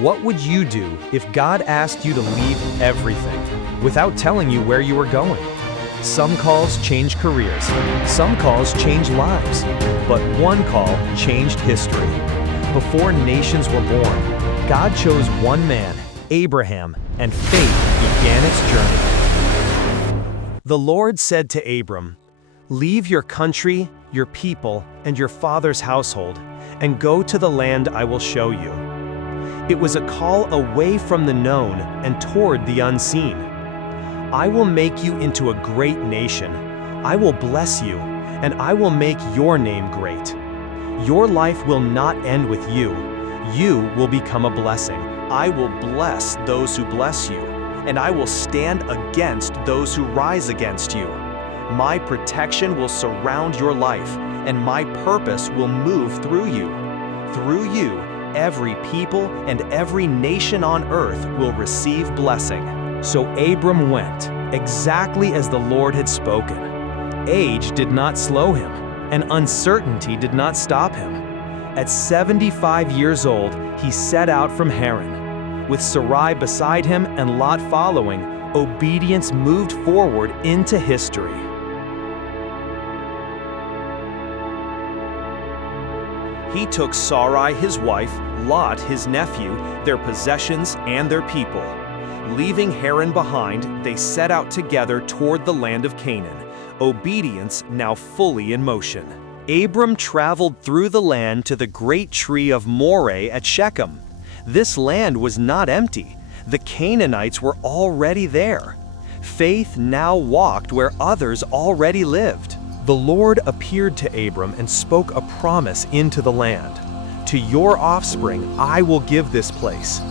What would you do if God asked you to leave everything without telling you where you were going? Some calls change careers, some calls change lives, but one call changed history. Before nations were born, God chose one man, Abraham, and faith began its journey. The Lord said to Abram, "Leave your country, your people, and your father's household, and go to the land I will show you." It was a call away from the known and toward the unseen. "I will make you into a great nation. I will bless you, and I will make your name great. Your life will not end with you. You will become a blessing. I will bless those who bless you, and I will stand against those who rise against you. My protection will surround your life, and my purpose will move through you. Through you, every people and every nation on earth will receive blessing." So Abram went, exactly as the Lord had spoken. Age did not slow him, and uncertainty did not stop him. At 75 years old, he set out from Haran. With Sarai beside him and Lot following, obedience moved forward into history. He took Sarai his wife, Lot his nephew, their possessions and their people. Leaving Haran behind, they set out together toward the land of Canaan, obedience now fully in motion. Abram traveled through the land to the great tree of Moreh at Shechem. This land was not empty. The Canaanites were already there. Faith now walked where others already lived. The Lord appeared to Abram and spoke a promise into the land. "To your offspring I will give this place."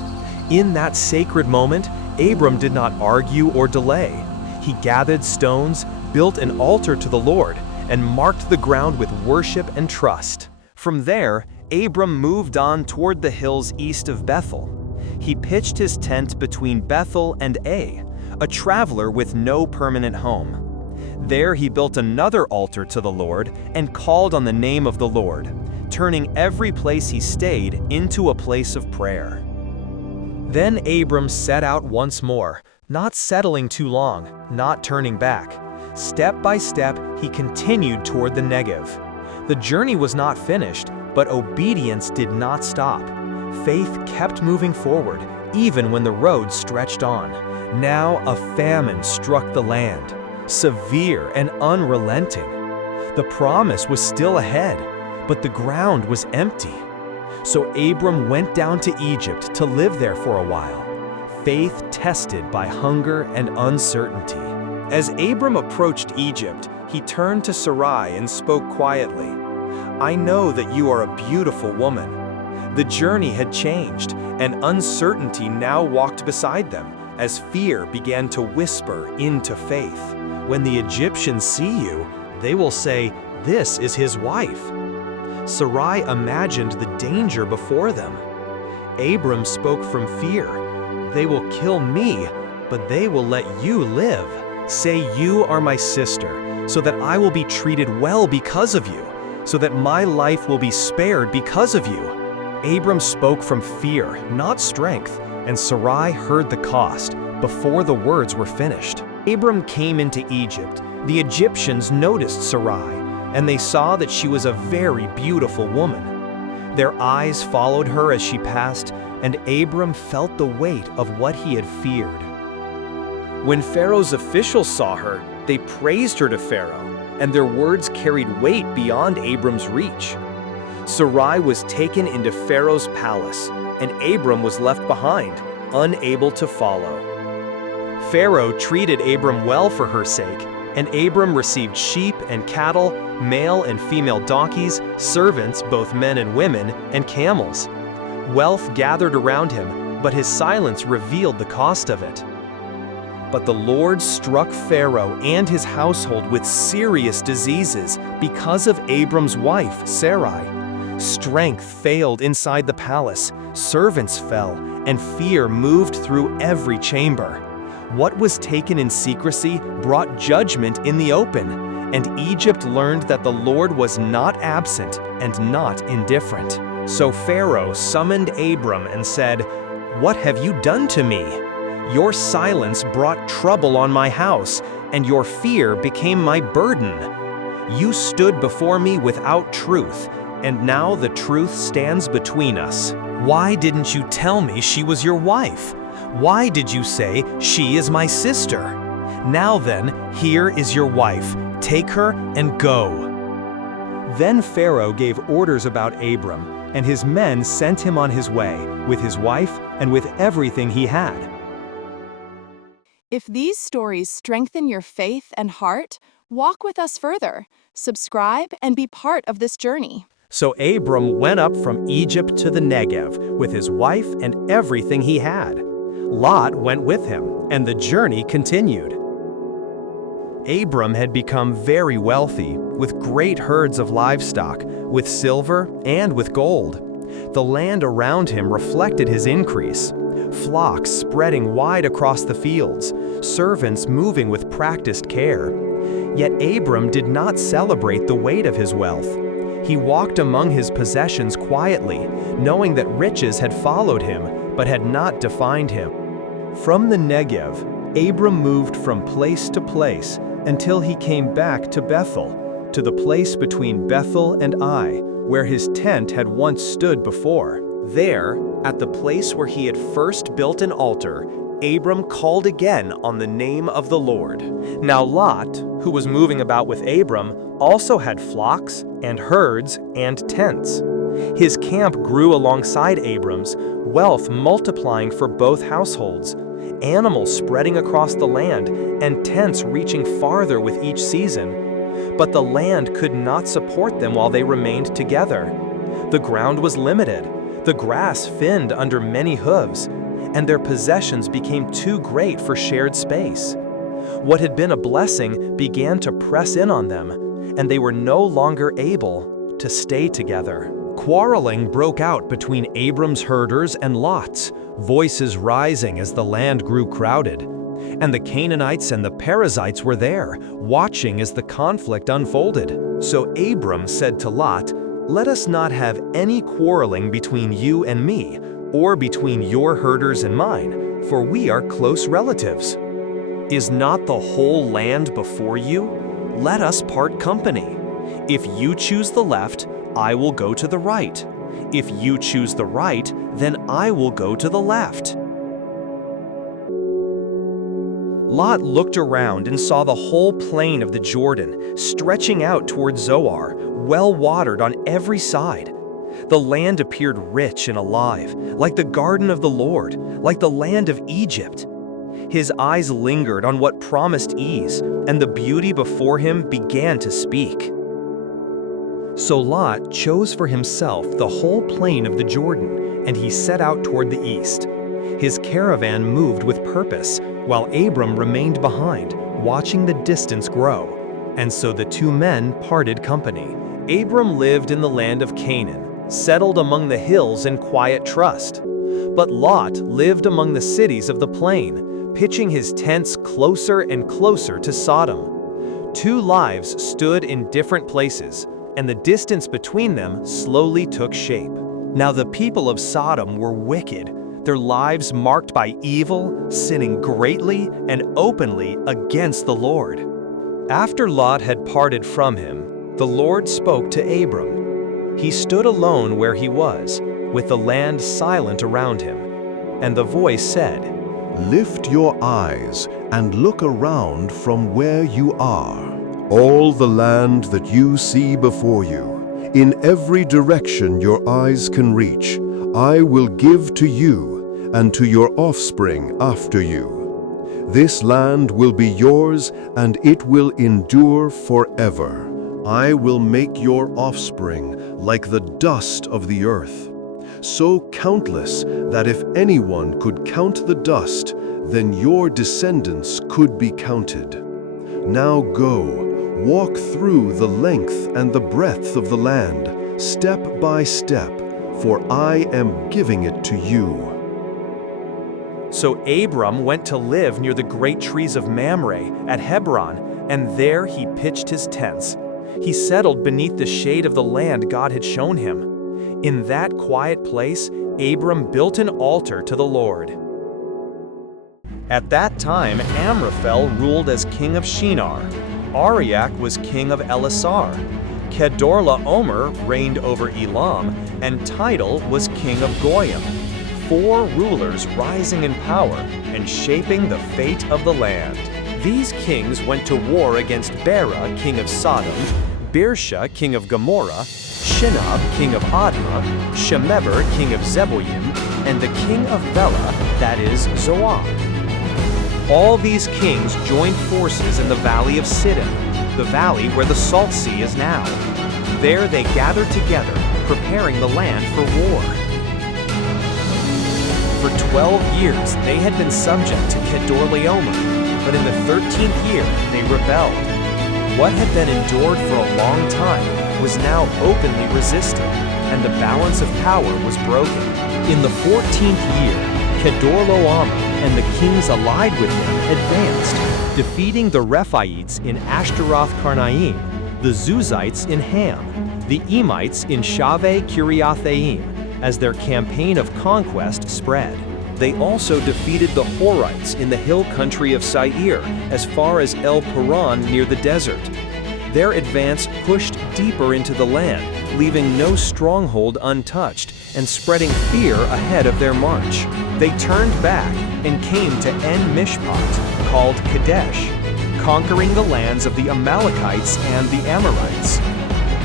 In that sacred moment, Abram did not argue or delay. He gathered stones, built an altar to the Lord, and marked the ground with worship and trust. From there, Abram moved on toward the hills east of Bethel. He pitched his tent between Bethel and Ai, a traveler with no permanent home. There he built another altar to the Lord and called on the name of the Lord, turning every place he stayed into a place of prayer. Then Abram set out once more, not settling too long, not turning back. Step by step, he continued toward the Negev. The journey was not finished, but obedience did not stop. Faith kept moving forward, even when the road stretched on. Now a famine struck the land, severe and unrelenting. The promise was still ahead, but the ground was empty. So Abram went down to Egypt to live there for a while, faith tested by hunger and uncertainty. As Abram approached Egypt, he turned to Sarai and spoke quietly, "I know that you are a beautiful woman." The journey had changed, and uncertainty now walked beside them, as fear began to whisper into faith. "When the Egyptians see you, they will say, 'This is his wife.'" Sarai imagined the danger before them. Abram spoke from fear. "They will kill me, but they will let you live. Say you are my sister, so that I will be treated well because of you, so that my life will be spared because of you." Abram spoke from fear, not strength, and Sarai heard the cost before the words were finished. Abram came into Egypt. The Egyptians noticed Sarai, and they saw that she was a very beautiful woman. Their eyes followed her as she passed, and Abram felt the weight of what he had feared. When Pharaoh's officials saw her, they praised her to Pharaoh, and their words carried weight beyond Abram's reach. Sarai was taken into Pharaoh's palace, and Abram was left behind, unable to follow. Pharaoh treated Abram well for her sake, and Abram received sheep and cattle, male and female donkeys, servants, both men and women, and camels. Wealth gathered around him, but his silence revealed the cost of it. But the Lord struck Pharaoh and his household with serious diseases because of Abram's wife, Sarai. Strength failed inside the palace, servants fell, and fear moved through every chamber. What was taken in secrecy brought judgment in the open, and Egypt learned that the Lord was not absent and not indifferent. So Pharaoh summoned Abram and said, what have you done to me? Your silence brought trouble on my house, and your fear became my burden. You stood before me without truth, and now the truth stands between us. Why didn't you tell me she was your wife? Why did you say she is my sister? Now then, here is your wife. Take her and go." Then Pharaoh gave orders about Abram, and his men sent him on his way, with his wife and with everything he had. If these stories strengthen your faith and heart, walk with us further. Subscribe and be part of this journey. So Abram went up from Egypt to the Negev with his wife and everything he had. Lot went with him, and the journey continued. Abram had become very wealthy, with great herds of livestock, with silver and with gold. The land around him reflected his increase. Flocks spreading wide across the fields, servants moving with practiced care. Yet Abram did not celebrate the weight of his wealth. He walked among his possessions quietly, knowing that riches had followed him, but had not defined him. From the Negev, Abram moved from place to place until he came back to Bethel, to the place between Bethel and Ai, where his tent had once stood before. There, at the place where he had first built an altar, Abram called again on the name of the Lord. Now Lot, who was moving about with Abram, also had flocks and herds and tents. His camp grew alongside Abram's, wealth multiplying for both households, animals spreading across the land, and tents reaching farther with each season. But the land could not support them while they remained together. The ground was limited, the grass thinned under many hooves, and their possessions became too great for shared space. What had been a blessing began to press in on them, and they were no longer able to stay together. Quarreling broke out between Abram's herders and Lot's, voices rising as the land grew crowded. And the Canaanites and the Perizzites were there, watching as the conflict unfolded. So Abram said to Lot, "Let us not have any quarreling between you and me, or between your herders and mine, for we are close relatives. Is not the whole land before you? Let us part company. If you choose the left, I will go to the right. If you choose the right, then I will go to the left." Lot looked around and saw the whole plain of the Jordan, stretching out toward Zoar, well-watered on every side. The land appeared rich and alive, like the garden of the Lord, like the land of Egypt. His eyes lingered on what promised ease, and the beauty before him began to speak. So Lot chose for himself the whole plain of the Jordan, and he set out toward the east. His caravan moved with purpose, while Abram remained behind, watching the distance grow. And so the two men parted company. Abram lived in the land of Canaan, settled among the hills in quiet trust. But Lot lived among the cities of the plain, pitching his tents closer and closer to Sodom. Two lives stood in different places, and the distance between them slowly took shape. Now the people of Sodom were wicked, their lives marked by evil, sinning greatly and openly against the Lord. After Lot had parted from him, the Lord spoke to Abram. He stood alone where he was, with the land silent around him. And the voice said, "Lift your eyes and look around from where you are. All the land that you see before you, in every direction your eyes can reach, I will give to you and to your offspring after you. This land will be yours, and it will endure forever. I will make your offspring like the dust of the earth, so countless that if anyone could count the dust, then your descendants could be counted. Now go, walk through the length and the breadth of the land, step by step, for I am giving it to you." So Abram went to live near the great trees of Mamre at Hebron, and there he pitched his tents. He settled beneath the shade of the land God had shown him. In that quiet place, Abram built an altar to the Lord. At that time, Amraphel ruled as king of Shinar. Ariak was king of Elasar. Kedorlaomer reigned over Elam, and Tidal was king of Goyim. 4 rulers rising in power and shaping the fate of the land. These kings went to war against Bera, king of Sodom, Birsha, king of Gomorrah, Shinab, king of Admah, Shemeber, king of Zeboyim, and the king of Bela, that is, Zoar. All these kings joined forces in the valley of Siddim, the valley where the Salt Sea is now. There they gathered together, preparing the land for war. For 12 years they had been subject to Kedorlaomer, but in the 13th year they rebelled. What had been endured for a long time was now openly resisted, and the balance of power was broken. In the 14th year, Kedorlaomer and the kings allied with him advanced, defeating the Rephaites in Ashtaroth-Karnaim, the Zuzites in Ham, the Emites in Shaveh-Kiriathaim, as their campaign of conquest spread. They also defeated the Horites in the hill country of Seir, as far as El Paran near the desert. Their advance pushed deeper into the land, leaving no stronghold untouched, and spreading fear ahead of their march. They turned back and came to En-Mishpat, called Kadesh, conquering the lands of the Amalekites and the Amorites.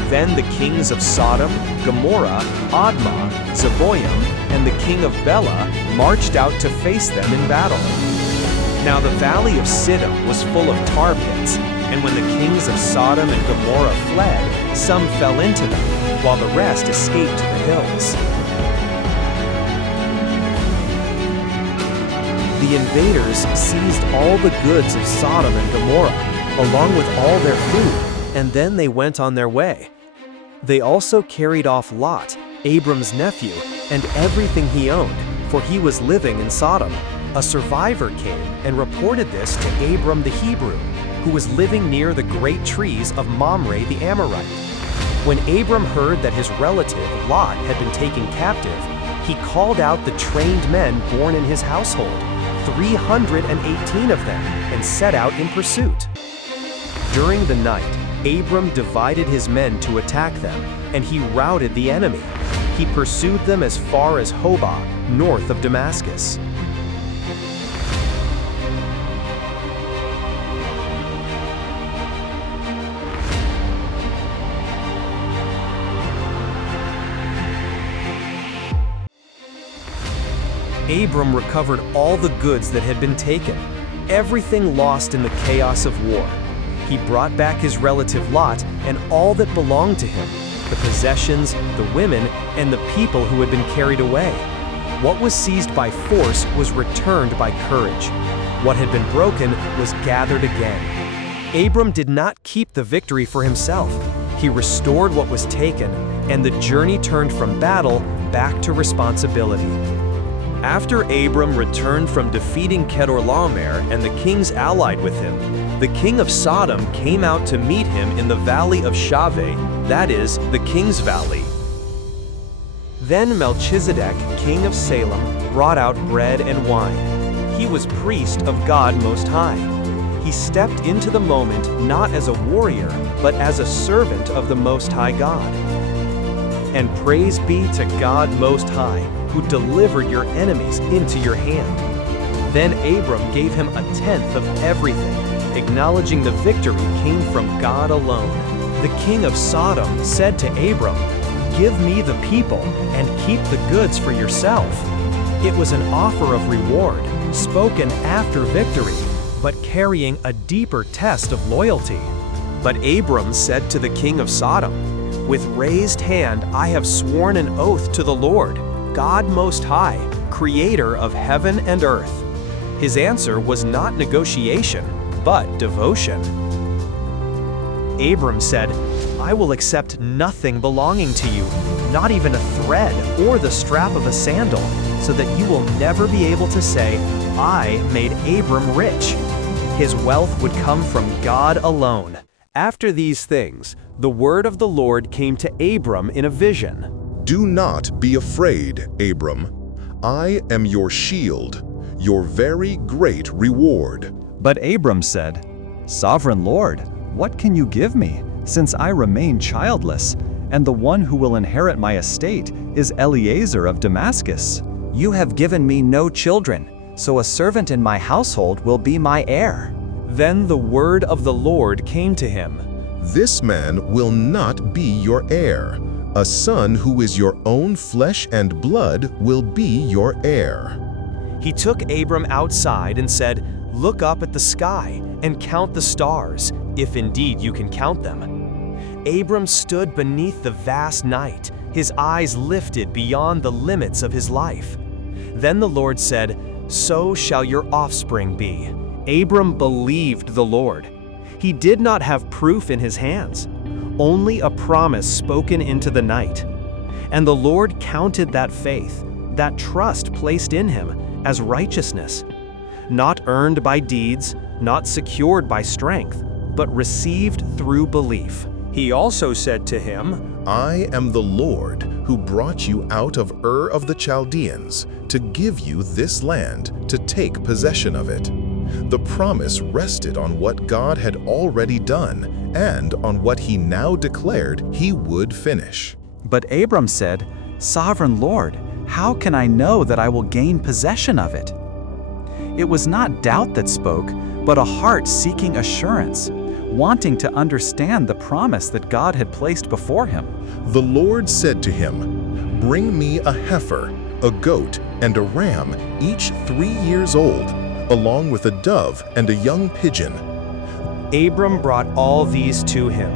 Then the kings of Sodom, Gomorrah, Admah, Zeboyim, and the king of Bela marched out to face them in battle. Now the valley of Siddim was full of tar pits, and when the kings of Sodom and Gomorrah fled, some fell into them, while the rest escaped to the hills. The invaders seized all the goods of Sodom and Gomorrah, along with all their food, and then they went on their way. They also carried off Lot, Abram's nephew, and everything he owned, for he was living in Sodom. A survivor came and reported this to Abram the Hebrew, who was living near the great trees of Mamre the Amorite. When Abram heard that his relative Lot had been taken captive, he called out the trained men born in his household, 318 of them, and set out in pursuit. During the night, Abram divided his men to attack them, and he routed the enemy. He pursued them as far as Hobah, north of Damascus. Abram recovered all the goods that had been taken, everything lost in the chaos of war. He brought back his relative Lot and all that belonged to him, the possessions, the women, and the people who had been carried away. What was seized by force was returned by courage. What had been broken was gathered again. Abram did not keep the victory for himself. He restored what was taken, and the journey turned from battle back to responsibility. After Abram returned from defeating Kedorlaomer and the kings allied with him, the king of Sodom came out to meet him in the valley of Shaveh, that is, the king's valley. Then Melchizedek, king of Salem, brought out bread and wine. He was priest of God Most High. He stepped into the moment not as a warrior, but as a servant of the Most High God. And praise be to God Most High, who delivered your enemies into your hand. Then Abram gave him a tenth of everything, acknowledging the victory came from God alone. The king of Sodom said to Abram, "Give me the people and keep the goods for yourself." It was an offer of reward, spoken after victory, but carrying a deeper test of loyalty. But Abram said to the king of Sodom, "With raised hand I have sworn an oath to the Lord, God Most High, creator of heaven and earth." His answer was not negotiation, but devotion. Abram said, "I will accept nothing belonging to you, not even a thread or the strap of a sandal, so that you will never be able to say, 'I made Abram rich.'" His wealth would come from God alone. After these things, the word of the Lord came to Abram in a vision. Do not be afraid, Abram. I am your shield, your very great reward. But Abram said, "Sovereign Lord, what can you give me, since I remain childless, and the one who will inherit my estate is Eliezer of Damascus? You have given me no children, so a servant in my household will be my heir." Then the word of the Lord came to him. This man will not be your heir. A son who is your own flesh and blood will be your heir. He took Abram outside and said, "Look up at the sky and count the stars, if indeed you can count them." Abram stood beneath the vast night, his eyes lifted beyond the limits of his life. Then the Lord said, "So shall your offspring be." Abram believed the Lord. He did not have proof in his hands, only a promise spoken into the night. And the Lord counted that faith, that trust placed in him, as righteousness, not earned by deeds, not secured by strength, but received through belief. He also said to him, I am the Lord who brought you out of Ur of the Chaldeans to give you this land to take possession of it. The promise rested on what God had already done and on what he now declared he would finish. But Abram said, "Sovereign Lord, how can I know that I will gain possession of it?" It was not doubt that spoke, but a heart seeking assurance, wanting to understand the promise that God had placed before him. The Lord said to him, Bring me a heifer, a goat, and a ram, each 3 years old, along with a dove and a young pigeon. Abram brought all these to him.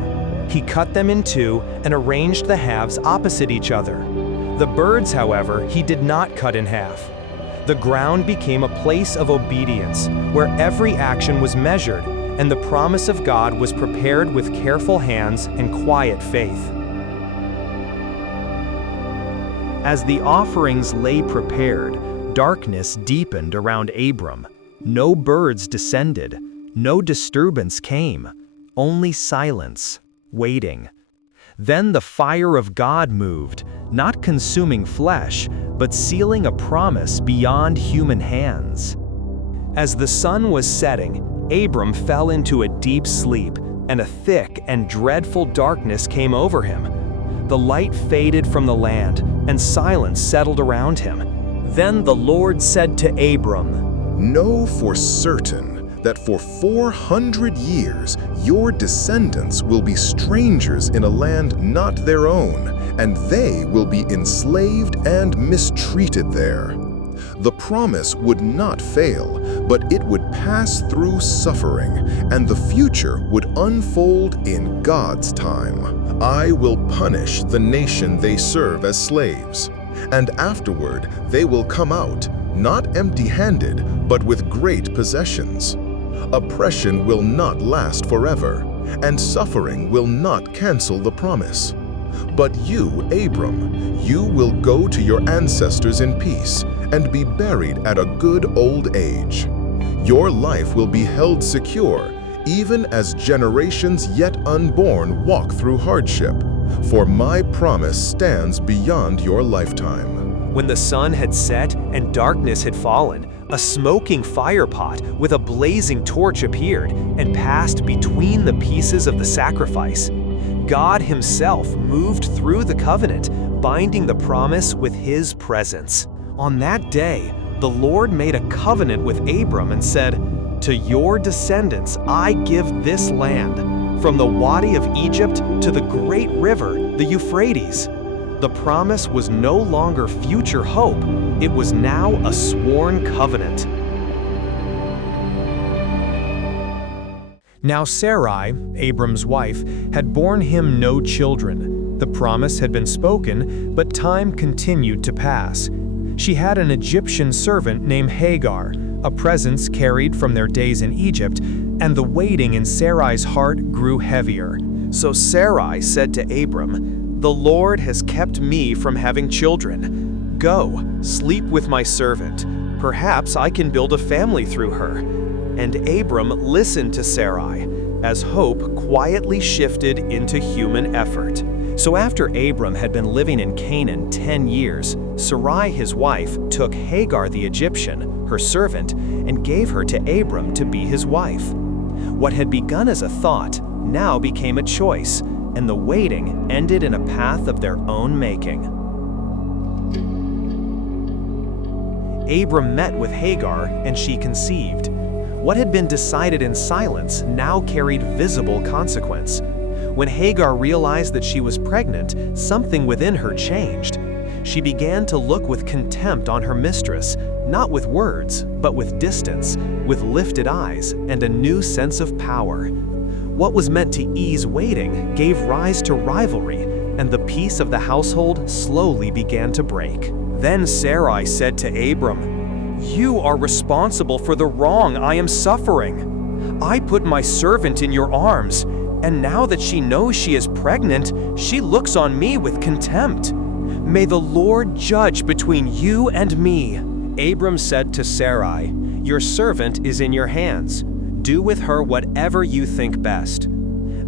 He cut them in two and arranged the halves opposite each other. The birds, however, he did not cut in half. The ground became a place of obedience, where every action was measured, and the promise of God was prepared with careful hands and quiet faith. As the offerings lay prepared, darkness deepened around Abram. No birds descended, no disturbance came, only silence, waiting. Then the fire of God moved, not consuming flesh, but sealing a promise beyond human hands. As the sun was setting, Abram fell into a deep sleep, and a thick and dreadful darkness came over him. The light faded from the land, and silence settled around him. Then the Lord said to Abram, Know for certain that for 400 years your descendants will be strangers in a land not their own, and they will be enslaved and mistreated there. The promise would not fail, but it would pass through suffering, and the future would unfold in God's time. I will punish the nation they serve as slaves, and afterward they will come out, not empty-handed, but with great possessions. Oppression will not last forever, and suffering will not cancel the promise. But you, Abram, you will go to your ancestors in peace and be buried at a good old age. Your life will be held secure, even as generations yet unborn walk through hardship, for my promise stands beyond your lifetime. When the sun had set and darkness had fallen, a smoking firepot with a blazing torch appeared and passed between the pieces of the sacrifice. God himself moved through the covenant, binding the promise with his presence. On that day, the Lord made a covenant with Abram and said, To your descendants I give this land, from the Wadi of Egypt to the great river, the Euphrates. The promise was no longer future hope, it was now a sworn covenant. Now Sarai, Abram's wife, had borne him no children. The promise had been spoken, but time continued to pass. She had an Egyptian servant named Hagar, a presence carried from their days in Egypt, and the waiting in Sarai's heart grew heavier. So Sarai said to Abram, The Lord has kept me from having children. Go, sleep with my servant. Perhaps I can build a family through her. And Abram listened to Sarai, as hope quietly shifted into human effort. So after Abram had been living in Canaan 10 years, Sarai his wife took Hagar the Egyptian, her servant, and gave her to Abram to be his wife. What had begun as a thought now became a choice, and the waiting ended in a path of their own making. Abram met with Hagar, and she conceived. What had been decided in silence now carried visible consequence. When Hagar realized that she was pregnant, something within her changed. She began to look with contempt on her mistress, not with words, but with distance, with lifted eyes, and a new sense of power. What was meant to ease waiting gave rise to rivalry, and the peace of the household slowly began to break. Then Sarai said to Abram, "You are responsible for the wrong I am suffering. I put my servant in your arms, and now that she knows she is pregnant, she looks on me with contempt. May the Lord judge between you and me." Abram said to Sarai, "Your servant is in your hands. Do with her whatever you think best."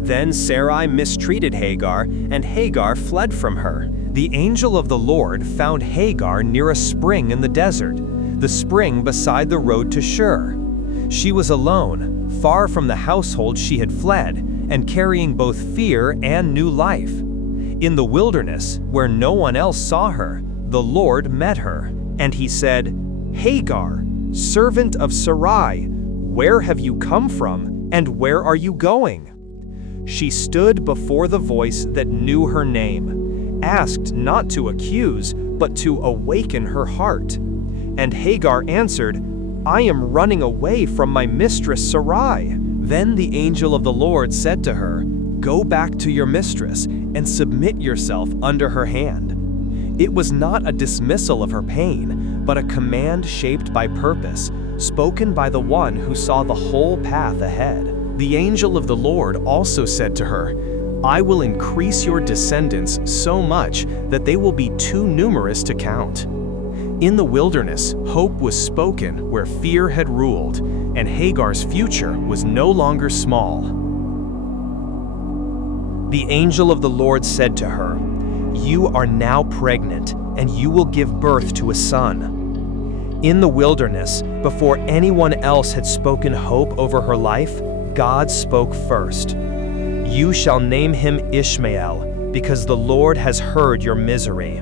Then Sarai mistreated Hagar, and Hagar fled from her. The angel of the Lord found Hagar near a spring in the desert, the spring beside the road to Shur. She was alone, far from the household she had fled, and carrying both fear and new life. In the wilderness, where no one else saw her, the Lord met her, and he said, "Hagar, servant of Sarai, where have you come from, and where are you going?" She stood before the voice that knew her name, asked not to accuse, but to awaken her heart. And Hagar answered, "I am running away from my mistress Sarai." Then the angel of the Lord said to her, "Go back to your mistress and submit yourself under her hand." It was not a dismissal of her pain, but a command shaped by purpose, spoken by the one who saw the whole path ahead. The angel of the Lord also said to her, "I will increase your descendants so much that they will be too numerous to count." In the wilderness, hope was spoken where fear had ruled, and Hagar's future was no longer small. The angel of the Lord said to her, "You are now pregnant, and you will give birth to a son." In the wilderness, before anyone else had spoken hope over her life, God spoke first. "You shall name him Ishmael, because the Lord has heard your misery."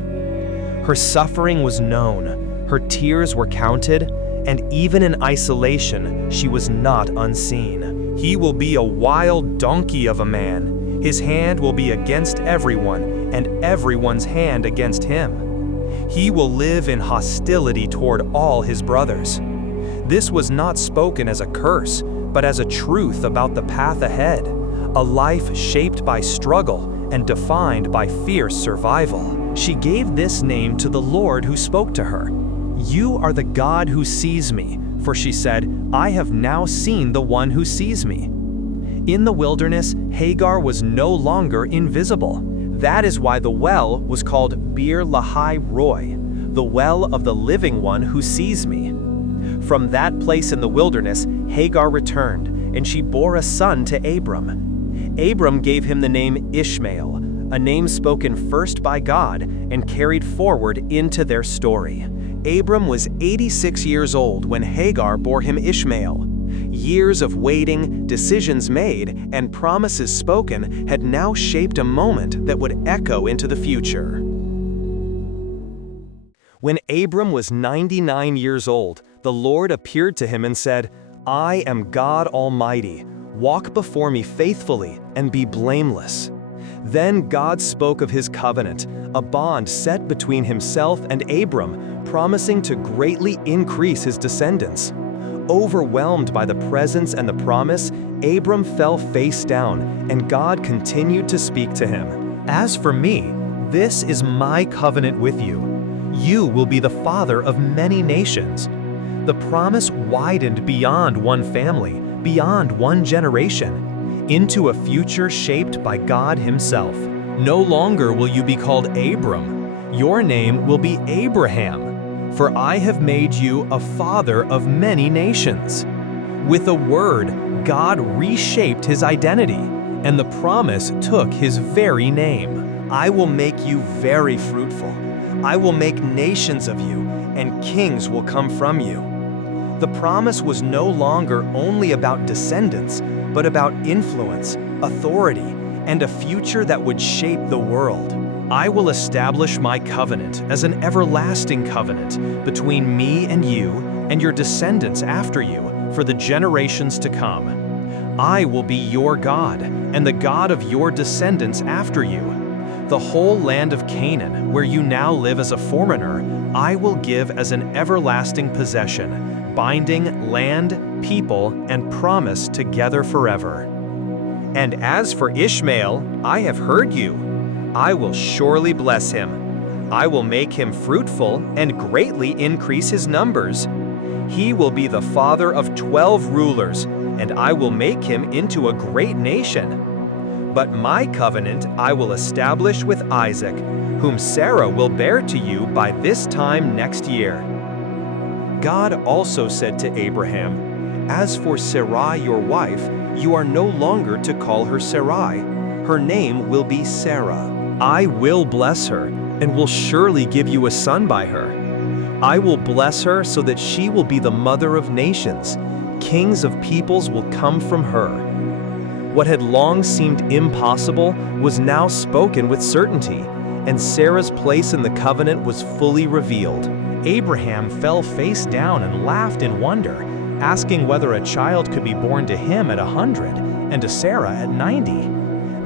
Her suffering was known, her tears were counted, and even in isolation, she was not unseen. "He will be a wild donkey of a man. His hand will be against everyone, and everyone's hand against him. He will live in hostility toward all his brothers." This was not spoken as a curse, but as a truth about the path ahead, a life shaped by struggle and defined by fierce survival. She gave this name to the Lord who spoke to her. "You are the God who sees me," for she said, "I have now seen the one who sees me." In the wilderness, Hagar was no longer invisible. That is why the well was called Bir Lahai Roi, the well of the living one who sees me. From that place in the wilderness, Hagar returned, and she bore a son to Abram. Abram gave him the name Ishmael, a name spoken first by God and carried forward into their story. Abram was 86 years old when Hagar bore him Ishmael. Years of waiting, decisions made, and promises spoken had now shaped a moment that would echo into the future. When Abram was 99 years old, the Lord appeared to him and said, "I am God Almighty. Walk before me faithfully and be blameless." Then God spoke of his covenant, a bond set between himself and Abram, promising to greatly increase his descendants. Overwhelmed by the presence and the promise, Abram fell face down, and God continued to speak to him. "As for me, this is my covenant with you. You will be the father of many nations." The promise widened beyond one family, beyond one generation, into a future shaped by God himself. No longer will you be called Abram. Your name will be Abraham, for I have made you a father of many nations. With a word, God reshaped his identity, and the promise took his very name. I will make you very fruitful. I will make nations of you, and kings will come from you. The promise was no longer only about descendants, but about influence, authority, and a future that would shape the world. I will establish my covenant as an everlasting covenant between me and you and your descendants after you for the generations to come. I will be your God and the God of your descendants after you. The whole land of Canaan, where you now live as a foreigner, I will give as an everlasting possession, binding land, people, and promise together forever. And as for Ishmael, I have heard you. I will surely bless him. I will make him fruitful and greatly increase his numbers. He will be the father of 12 rulers, and I will make him into a great nation. But my covenant I will establish with Isaac, whom Sarah will bear to you by this time next year. God also said to Abraham, "As for Sarai your wife, you are no longer to call her Sarai. Her name will be Sarah. I will bless her, and will surely give you a son by her. I will bless her so that she will be the mother of nations. Kings of peoples will come from her." What had long seemed impossible was now spoken with certainty, and Sarah's place in the covenant was fully revealed. Abraham fell face down and laughed in wonder, asking whether a child could be born to him at 100 and to Sarah at 90.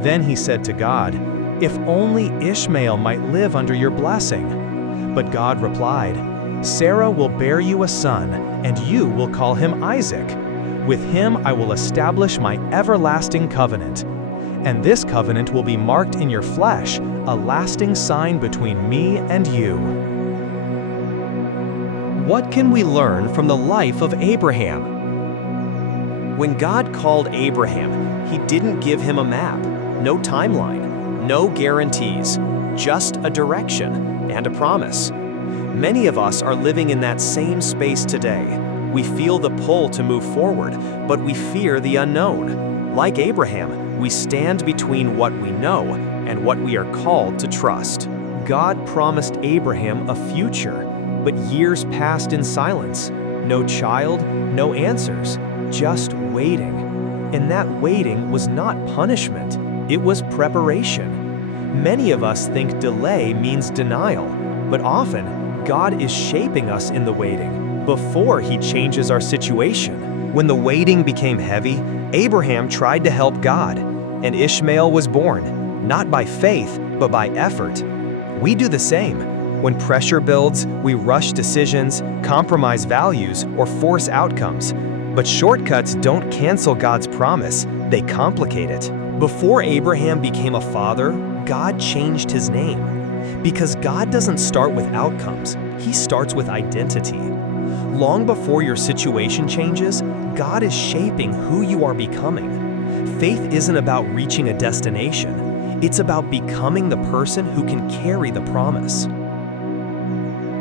Then he said to God, "If only Ishmael might live under your blessing." But God replied, "Sarah will bear you a son, and you will call him Isaac. With him I will establish my everlasting covenant. And this covenant will be marked in your flesh, a lasting sign between me and you." What can we learn from the life of Abraham? When God called Abraham, he didn't give him a map, no timeline, no guarantees, just a direction and a promise. Many of us are living in that same space today. We feel the pull to move forward, but we fear the unknown. Like Abraham, we stand between what we know and what we are called to trust. God promised Abraham a future, but years passed in silence. No child, no answers, just waiting. And that waiting was not punishment, it was preparation. Many of us think delay means denial, but often God is shaping us in the waiting before he changes our situation. When the waiting became heavy, Abraham tried to help God, and Ishmael was born, not by faith, but by effort. We do the same. When pressure builds, we rush decisions, compromise values, or force outcomes. But shortcuts don't cancel God's promise, they complicate it. Before Abraham became a father, God changed his name. Because God doesn't start with outcomes, he starts with identity. Long before your situation changes, God is shaping who you are becoming. Faith isn't about reaching a destination. It's about becoming the person who can carry the promise.